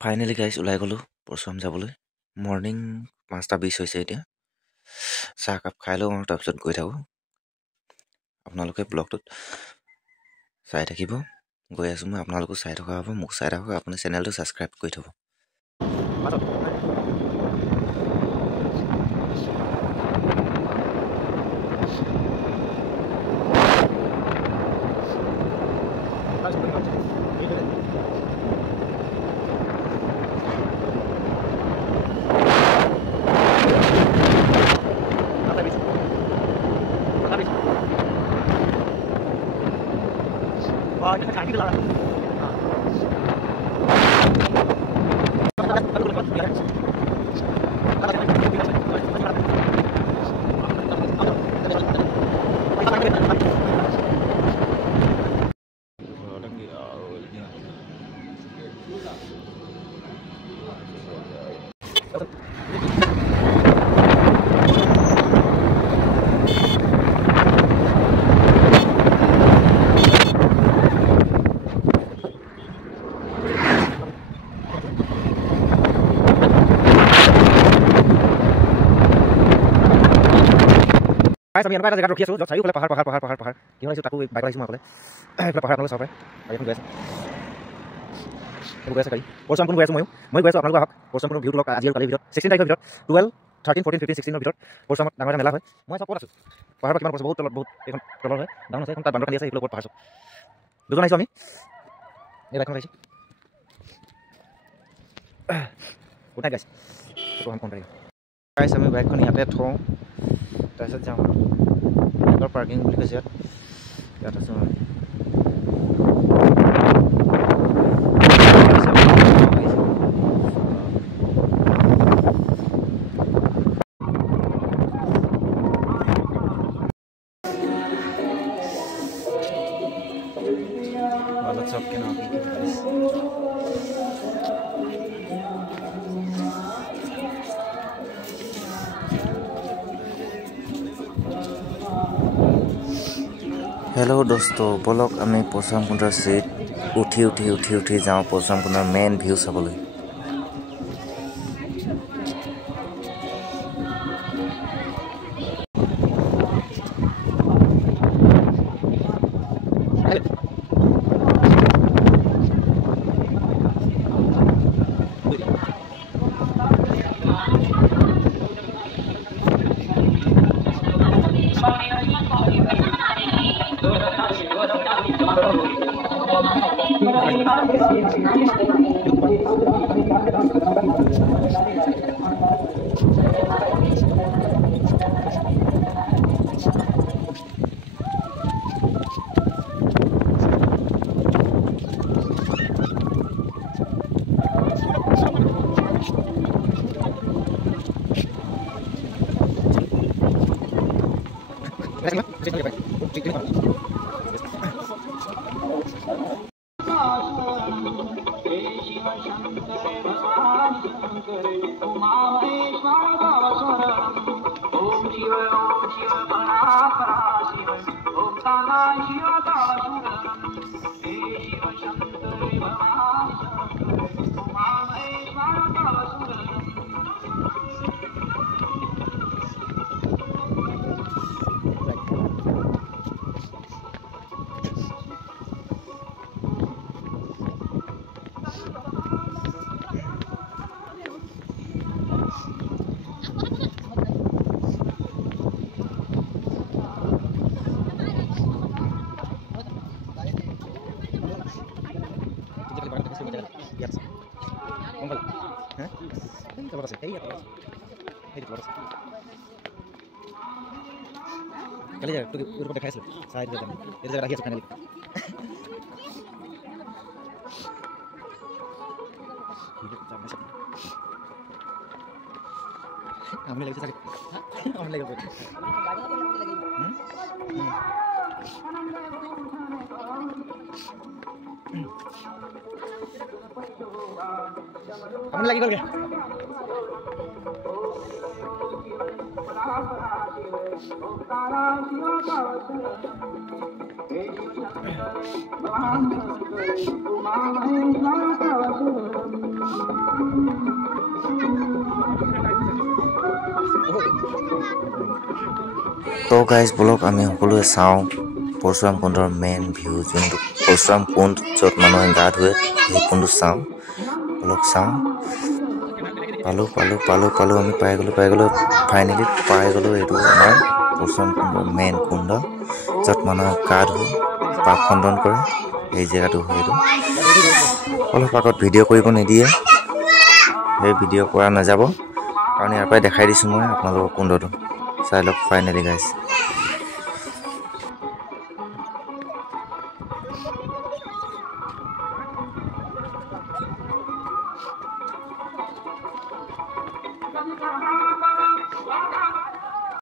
Finally guys ওলাই গ'লোঁ পৰশুৰাম যাবলৈ। মৰ্ণিং 5:20 হৈছে এতিয়া। চাহ একাপ খাই লওঁ আৰু তাৰপিছত গৈ থাকোঁ। আপোনালোকে ব্লগটোত চাই থাকিব। গৈ আছোঁ মই, আপোনালোকো চাই থকা হ'ব, মোক চাই থাকক। আপুনি চেনেলটো ছাবস্ক্ৰাইব কৰি থ'ব। আমি এনেকুৱা এটা জেগাত ৰখি আছোঁ য'ত চাৰিওফালে পাহাৰ পাহাৰ পাহাৰ পাহাৰ পাহাৰ কিয় আহিছোঁ তাকো বাইক আহিছোঁ মই অকলে। এইফালে পাহাৰ আপোনালোকে চাব পাৰে, গাড়ীখন গৈ আছে, গৈ আছে গাড়ী। পৰশুৰাম গৈ আছোঁ মই গৈ আছোঁ, আপোনালোকে আহক। পৰশুৰাম ভিউটো লওক আজি আৰু কালিৰ ভিতৰত 16 তাৰিখৰ ভিতৰত 12, 13, 14, 15, 16 ভিতৰত পৰশুৰামত ডাঙৰ এটা মেলা হয়। মই চব ক'ত আছোঁ, পাহাৰৰ কিমান কৈছোঁ বহুত তলত, বহুত এইখন তলৰ হয়, ডাউন আছে, এখন তাত বান্দৰ কান্দি আছে, এইফালে ওপৰত পাহাৰ চব। দুজন আহিছোঁ আমি, এই বাইকখন আহিছোঁ। গুড নাইট গাইছ, ফোন পাৰিব গাইছ। আমি বাইকখন ইয়াতে থওঁ, তাৰপিছত যাওঁ। আগৰ পাৰ্কিং বুলি কৈছে ইয়াত আছোঁ আমি। सब के नाम হেল্ল' দোস্ত, বলক আমি পৰশুৰাম কুণ্ডৰ চিট উঠি যাওঁ পৰশুৰাম কুণ্ডৰ মেইন ভিউ চাবলৈ। Kali ya, tu udah pakai hasil. Saya juga kan. Jadi saya lagi sekali. Hidup macam macam. Ambil lagi sekali. Ambil lagi. Ambil lagi kali ya. তো গাইজ ব্লগ আমি সকলোৱে চাওঁ পৰশুৰাম কুণ্ডৰ মেইন ভিউ যোনটো পৰশুৰাম কুণ্ড য'ত মানুহে গা ধুৱে সেই কুণ্ডটো চাওঁ ব্লগ চাওঁ পালোঁ আমি পাই গ'লোঁ ফাইনেলি পাই গ'লোঁ এইটো আমাৰ পৰশুৰাম কুণ্ডৰ মেইন কুণ্ড য'ত মানুহে গা ধুৱে পাপ খণ্ডন কৰে এই জেগাটো হয় এইটো অলপ আগত ভিডিঅ' কৰিব নিদিয়ে সেই ভিডিঅ' কৰা নাযাব কাৰণ ইয়াৰ পৰাই দেখাই দিছোঁ মই আপোনালোকৰ কুণ্ডটো চাই লওক ফাইনেলি গাইজ